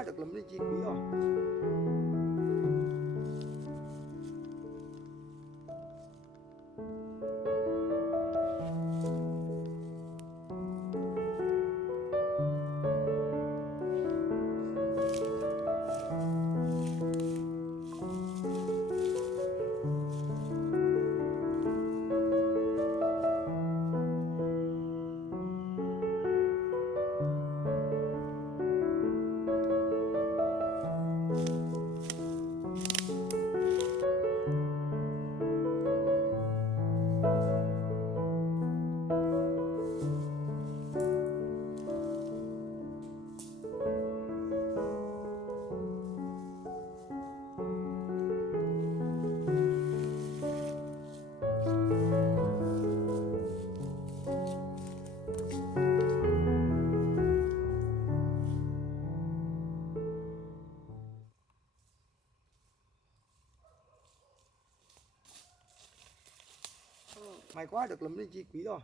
quá được lắm đấy chị quý rồi. May quá được lắm đấy chị quý rồi.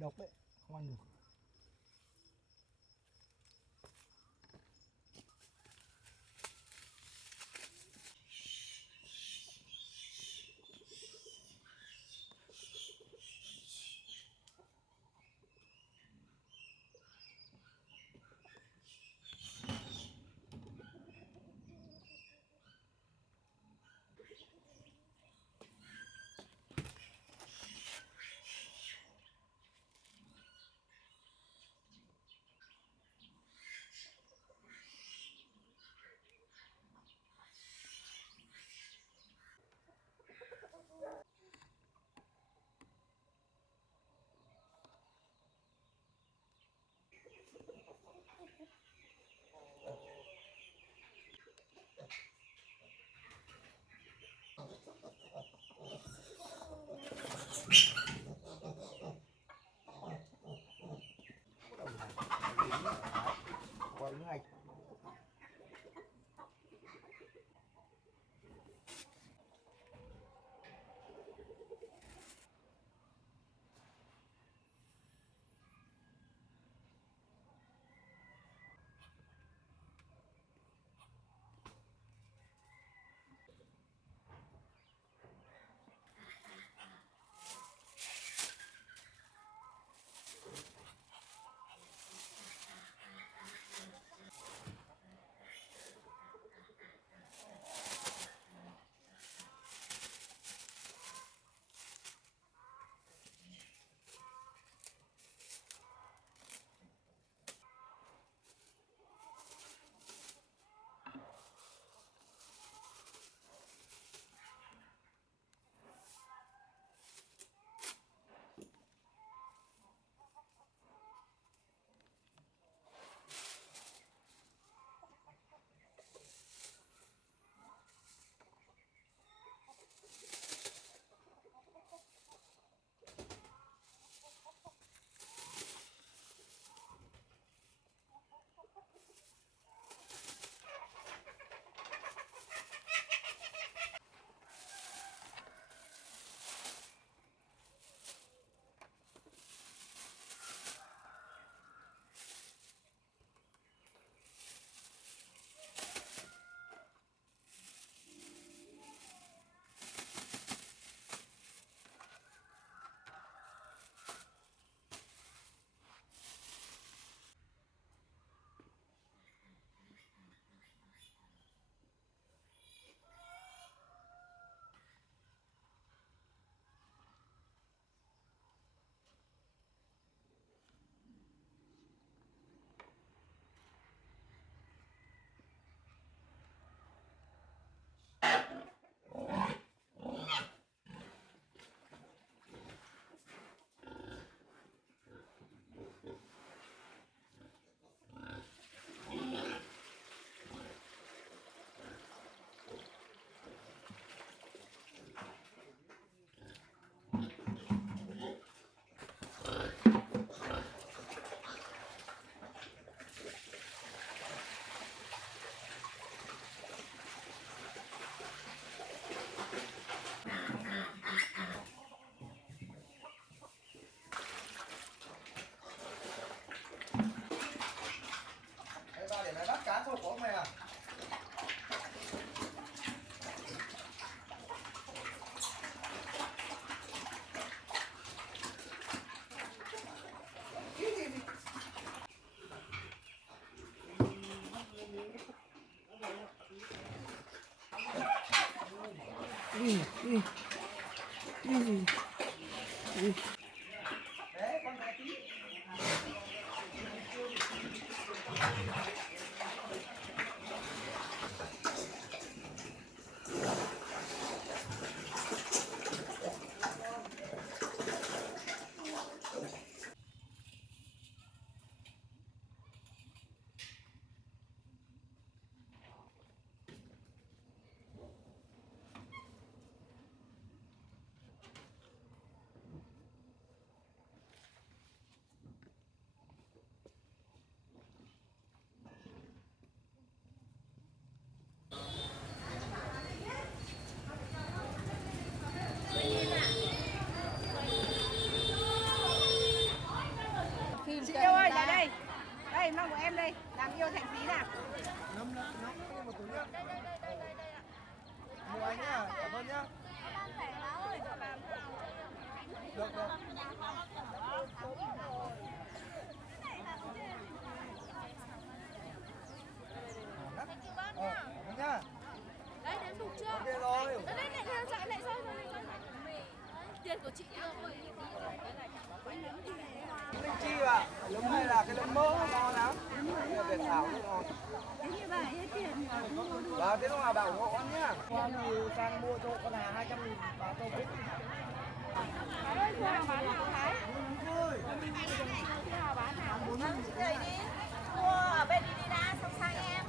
độc đấy, không ăn được. Gọi ngay. Để mày bắt cá thôi của mày à? Đi, đi, đi, đi. Đấy, con bé tí. luôn nhá. Được được. Cảm nhá. Đấy, đếm đủ chưa? Ok rồi. Đây, lại rơi rồi. Tiền của chị Linh chi ạ. Lấm này là cái lấm mỡ ngon lắm. Việt Thảo rất ngon. Thế như vậy hết tiền mà không mua được. Và thế lúc nào bảo ủng hộ con nhá. Con thì sang mua cho con hà 200.000 và cho biết. Thái ơi, cô nào bán nào Thái? Ôi. Cô nào bán nào? Đây đi. Mua ở bên Adidas xong sang em.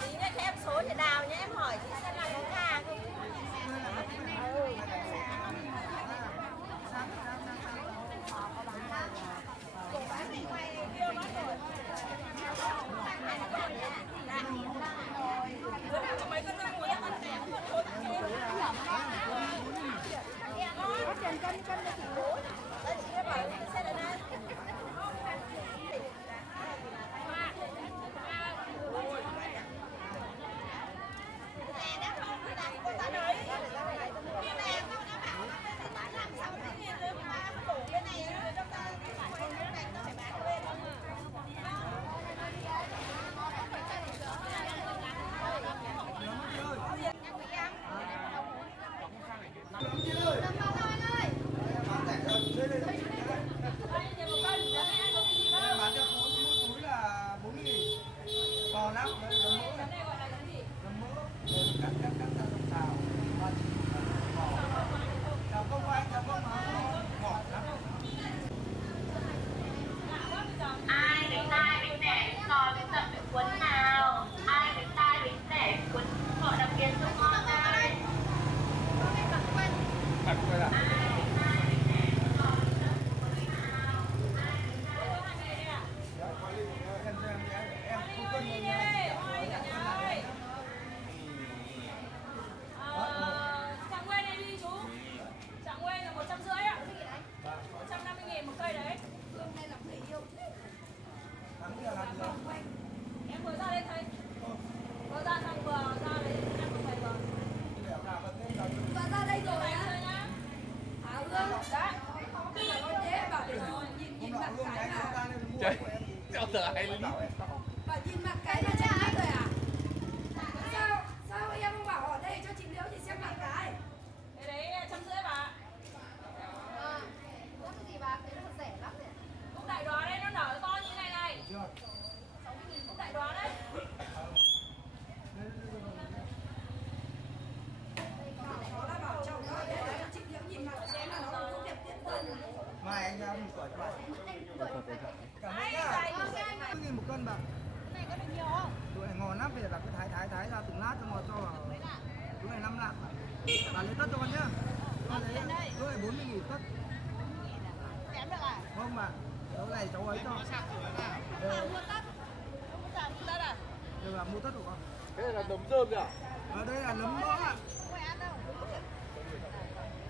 Tí nữa cho em số để đào nhé, em hỏi chị xem là có gà không. Có tiền cân cho chị. Đấy, chị đã bảo chị xem là đây. Bán cho mỗi túi là 4.000. Còn lắm, đấy lấm mỡ. Lấm mỡ. Cắt ra làm xào. Và chỉ bỏ. Chào công anh, chào công má. Ngọt lắm. Ai đứng tai đứng đẻ cò đến tập được cuốn nào? Ai đứng tai đứng đẻ cuốn họ đặc biệt cho ngon đây? Bật quay lại. Trạng Nguyên này đi chú. Trạng Nguyên là 150 ạ. 150.000 một cây đấy. Em vừa ra đây thấy. Vừa ra xong vừa ra đấy em không thấy rồi. Vừa ra đây rồi á. À Hương, đấy. Không phải nói thế bảo để nhìn mặt cái mà. Trời, sao sợ hay lắm. Bảo nhìn mặt cái là chắc biết rồi à? Sao em không bảo ở đây cho chị Liễu chị xem mặt cái? Cái đấy 150 bà. Có cái gì bà? Thế nó còn rẻ lắm rồi. Cúc đại đoá đây nó nở to như này này. Cúc đại đoá đấy. Nó đã bảo chồng nó để cho chị Liễu nhìn mặt cái là nó không đẹp tiết hơn. mai anh ra mình khỏi cho bạn. Cảm ơn nhá. 4.000 một cân bạn. Cái này có được nhiều không? Tụi này ngon lắm, bây giờ bà cứ thái ra từng lát cho ngọt cho vào. Tụi này 5 lạng. Bà lấy tất cho con nhá. Tụi này 40.000 tất. Kém được à? Không bạn. Chỗ này cháu ấy cho. Mua tất. Mua tất à? Được là mua tất của con. Cái này là nấm rơm nhỉ? Ở đây là nấm mỡ ạ. Không phải ăn đâu.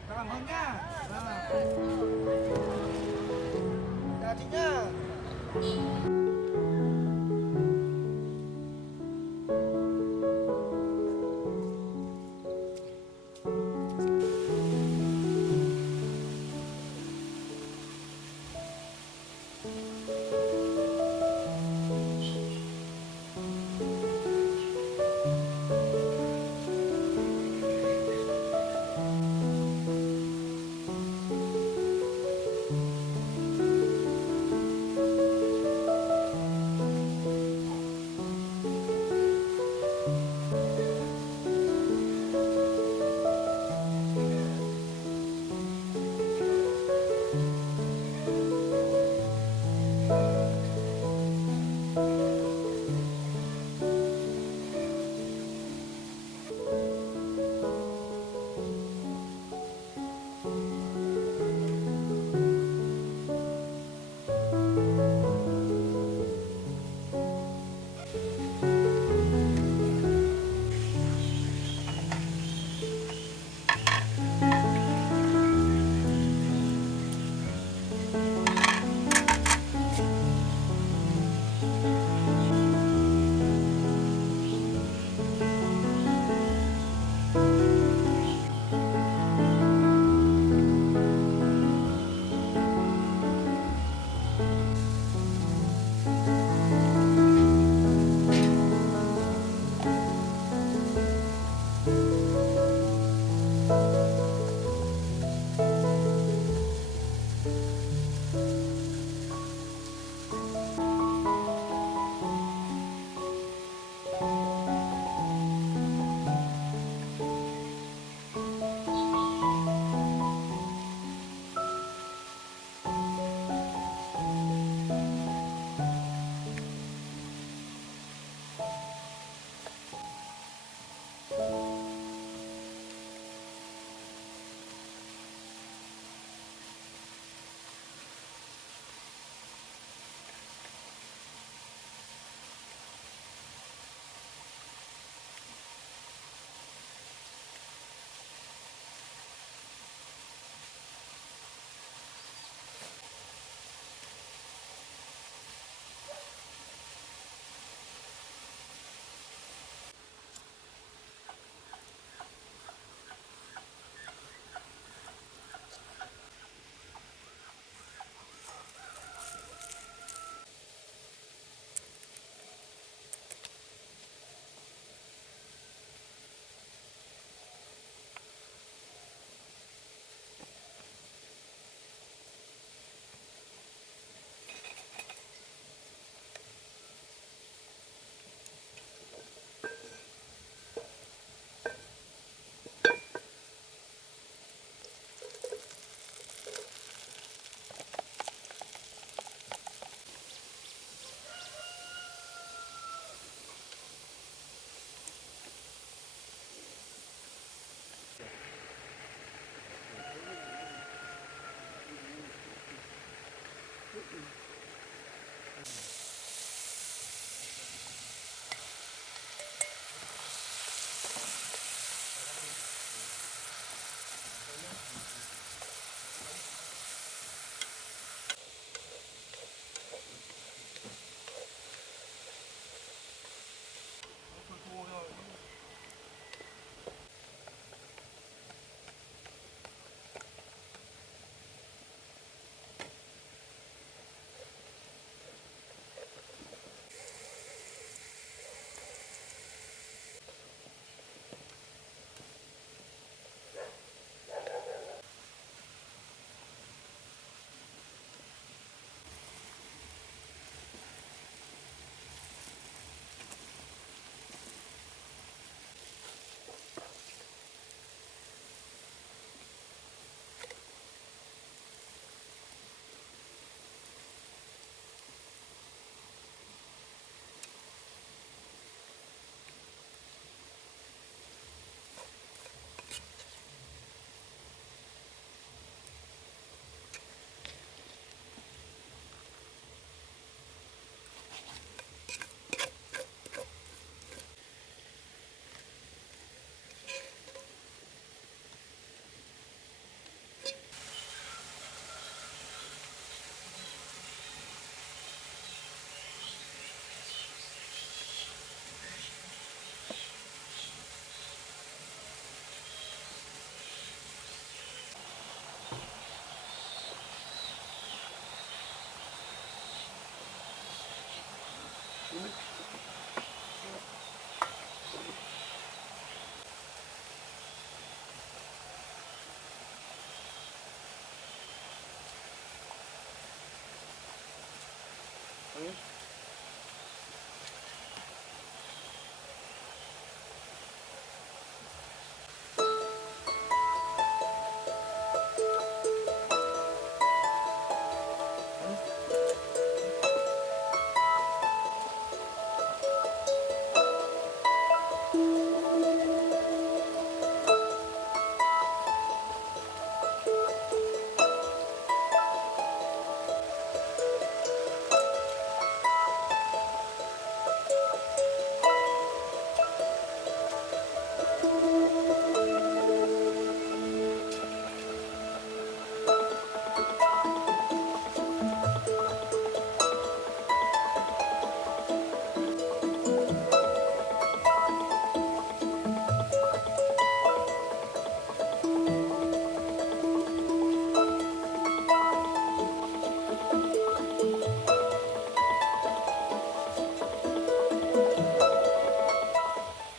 Cảm ơn nhá. Chào chị nhá.